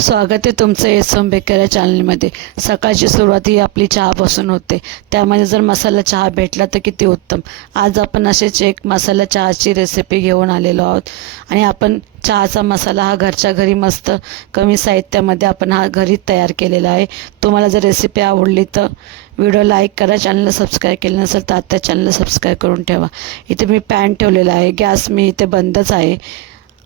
स्वागत आहे तुमचं एस एम बेकर या चॅनलमध्ये. सकाळची सुरुवात ही आपली चहापासून होते. त्यामध्ये जर मसाला चहा भेटला तर किती उत्तम. आज आपण असेच एक मसाला चहाची रेसिपी घेऊन आलेलो आहोत. आणि आपण चहाचा मसाला हा घरच्या घरी मस्त कमी साहित्यामध्ये आपण हा घरी तयार केलेला आहे. तुम्हाला जर रेसिपी आवडली तर व्हिडिओ लाईक करा चॅनलला सबस्क्राईब केलं नसेल तर आत्ता चॅनलला सबस्क्राईब करून ठेवा. इथे मी पॅन ठेवलेला आहे. गॅस मी इथे बंदच आहे.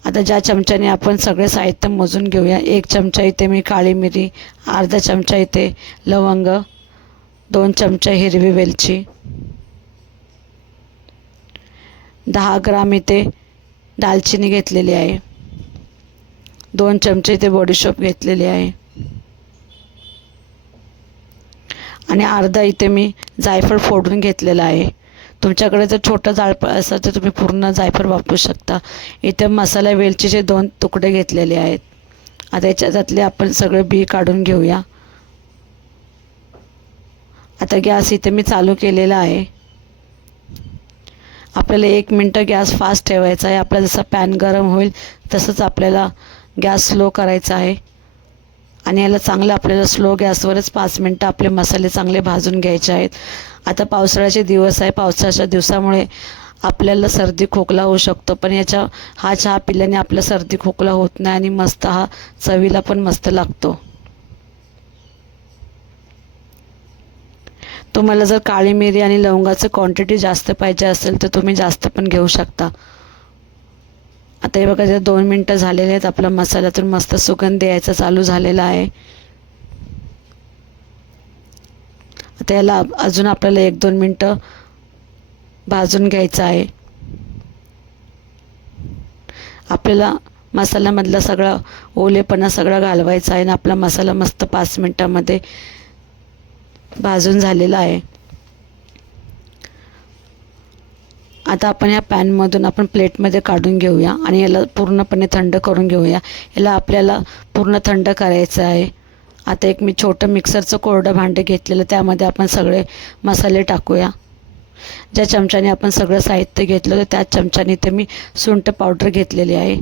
आता ज्या चमच्याने आपण सगळे साहित्य मोजून घेऊया एक चमचा इथे मी काळी मिरी अर्धा चमचा इथे लवंग दोन चमचा हिरवी वेलची दहा ग्राम इथे दालचिनी घेतलेली आहे दोन चमचे इथे बॉडीशॉप घेतलेली आहे आणि अर्धा इथे मी जायफळ फोडून घेतलेला आहे. तुमच्याकडे जर छोटं जायफळ असेल तर तुम्ही पूर्ण जायफळ वापरू शकता. इथे मसाला वेलचीचे दोन तुकडे घेतलेले आहेत. आता याच्यातले आपण सगळे बी काढून घेऊया. आता गॅस इथे मी चालू केलेला आहे. आपल्याला एक मिनटं गॅस फास्ट ठेवायचा आहे. आपला जसा पॅन गरम होईल तसंच आपल्याला गॅस स्लो करायचा आहे. आणि याला चांगलं आपल्याला स्लो गॅसवरच पाच मिनटं आपले मसाले चांगले भाजून घ्यायचे आहेत. आता पावसाळ्याचे दिवस आहे. पावसाच्या दिवसामुळे आपल्याला सर्दी खोकला होऊ शकतो. पण याच्या हा चहा पिल्याने आपला सर्दी खोकला होत नाही आणि मस्त हा चवीला पण मस्त लागतो. तुम्हाला जर काळी मिरी आणि लवंगाचं क्वांटिटी जास्त पाहिजे असेल तर तुम्ही जास्त पण घेऊ शकता. आता हे बघा जर दोन मिनटं झालेले आहेत. आपला मसाल्यातून मस्त सुगंध यायचा चालू झालेला आहे. आता याला अजून आपल्याला एक दोन मिनटं भाजून घ्यायचं आहे. आपल्याला मसाल्यामधला सगळा ओलेपणा सगळा घालवायचा आहे आणि आपला मसाला मस्त पाच मिनटामध्ये भाजून झालेला आहे. आता आपण या पॅनमधून आपण प्लेटमध्ये काढून घेऊया आणि याला पूर्णपणे थंड करून घेऊया. याला आपल्याला पूर्ण थंड करायचं आहे. आता एक मी छोटं मिक्सरचं कोरडं भांडं घेतलेलं त्यामध्ये आपण सगळे मसाले टाकूया. ज्या चमच्याने आपण सगळं साहित्य घेतलं होतं त्याच चमच्याने इथे मी सुंठ पावडर घेतलेली आहे.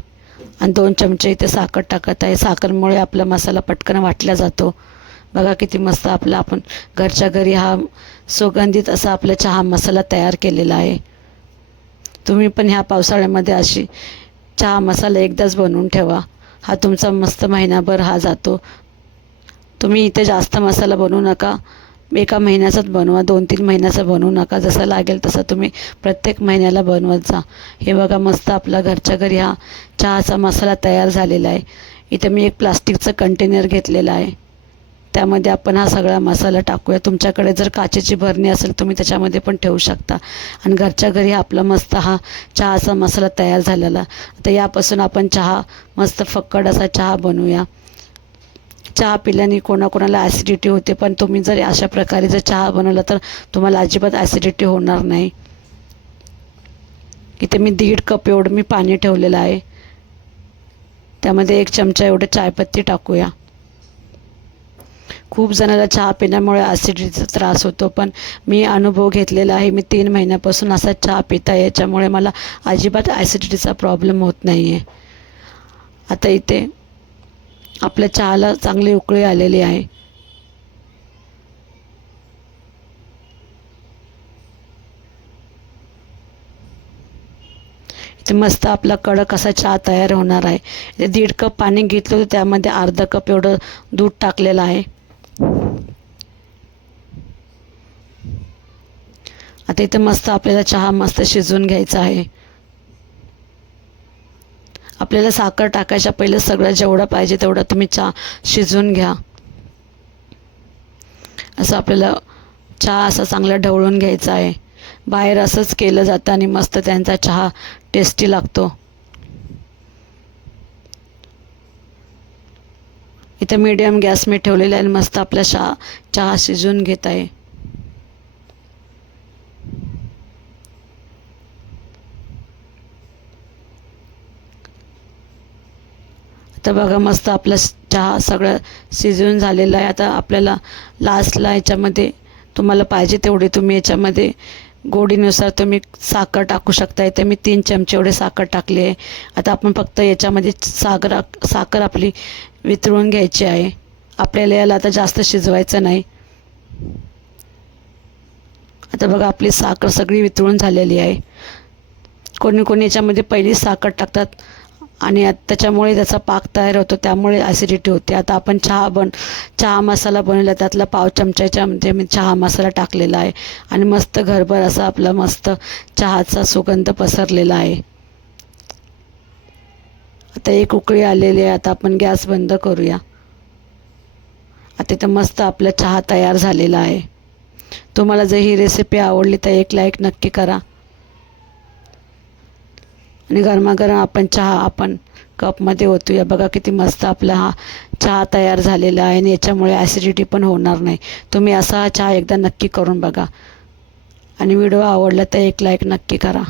आणि दोन चमचे इथे साखर टाकत आहे. साखरमुळे आपला मसाला पटकन वाटला जातो. बघा किती मस्त आपला आपण घरच्या घरी हा सुगंधित असा आपला चहा मसाला तयार केलेला आहे. तुम्ही पण ह्या पावसाळ्यामध्ये अशी चहा मसाला एकदाच बनवून ठेवा. हा तुमचा मस्त महिनाभर हा जातो. तुम्ही इथे जास्त मसाला बनवू नका. एका महिन्याचाच बनवा दोन तीन महिन्याचा बनवू नका. जसं लागेल तसं तुम्ही प्रत्येक महिन्याला बनवत जा. हे बघा मस्त आपला घरच्या घरी हा चहाचा मसाला तयार झालेला आहे. इथे मी एक प्लास्टिकचं कंटेनर घेतलेलं आहे. त्यामध्ये आपण हा सगळा मसाला टाकूया. तुमच्याकडे जर काचेची भरणी असेल तुम्ही त्याच्यामध्ये पण ठेवू शकता. आणि घरच्या घरी आपला मस्त हा चहाचा मसाला तयार झालेला. आता यापासून आपण चहा मस्त फक्कड असा चहा बनवूया. चहा पिल्याने कोणाकोणाला ॲसिडिटी होते पण तुम्ही जर अशा प्रकारे जर चहा बनवला तर तुम्हाला अजिबात ॲसिडिटी होणार नाही. इथे मी दीड कप एवढं मी पाणी ठेवलेलं आहे. त्यामध्ये एक चमचा एवढं चायपत्ती टाकूया. खूप जणाला चहा पिण्यामुळे ॲसिडिटीचा त्रास होतो पण मी अनुभव घेतलेला आहे. मी तीन महिन्यापासून असा चहा पिता याच्यामुळे मला अजिबात ॲसिडिटीचा प्रॉब्लेम होत नाही आहे आता इथे आपल्या चहाला चांगली उकळी आलेली आहे. इथे मस्त आपला कडक असा चहा तयार होणार आहे. दीड कप पाणी घेतलं होतं त्यामध्ये अर्धा कप एवढं दूध टाकलेलं आहे. आता इथे मस्त आपल्याला चहा मस्त शिजवून घ्यायचा आहे. आपल्याला साखर टाकायच्या पहिले सगळं जेवढं पाहिजे तेवढं तुम्ही चहा शिजवून घ्या. असं आपल्याला चहा असा चांगला ढवळून घ्यायचा आहे. बाहेर असंच केलं जातं आणि मस्त त्यांचा चहा टेस्टी लागतो. इथं मीडियम गॅस मी ठेवलेला आहे आणि मस्त आपला चहा चहा शिजवून घेत आहे. तर बघा मस्त आपला चहा सगळं शिजवून झालेला आहे. आता आपल्याला लास्टला याच्यामध्ये तुम्हाला पाहिजे तेवढे तुम्ही याच्यामध्ये गोडीनुसार तुम्ही साखर टाकू शकता इथे मी तीन चमचे एवढे साखर टाकली आहे. आता आपण फक्त याच्यामध्ये साखर साखर आपली वितळून घ्यायची आहे. आपल्याला याला आता जास्त शिजवायचं नाही. आता बघा आपली साखर सगळी वितळून झालेली आहे. कोणी कोणी याच्यामध्ये पहिली साखर टाकतात. आणि त्याच्यामुळे त्याचा पाक तयार होतो त्यामुळे ॲसिडिटी होते. आता आपण चहा बन चहा मसाला बनवला त्यातला पाव चमच्याच्यामध्ये मी चहा मसाला टाकलेला आहे. आणि मस्त घरभर असा आपला मस्त चहाचा सुगंध पसरलेला आहे. आता एक उकळी आलेली आहे आता आपण गॅस बंद करूया. आता इथं मस्त आपला चहा तयार झालेला आहे. तुम्हाला जर ही रेसिपी आवडली तर एक लाईक नक्की करा. आणि गरमागरम आपण चहा आपण कपमध्ये होतो या बघा किती मस्त आपला हा चहा तयार झालेला आहे आणि याच्यामुळे ॲसिडिटी पण होणार नाही. तुम्ही असा हा चहा एकदा नक्की करून बघा. आणि व्हिडिओ आवडला तर एक लाईक नक्की करा.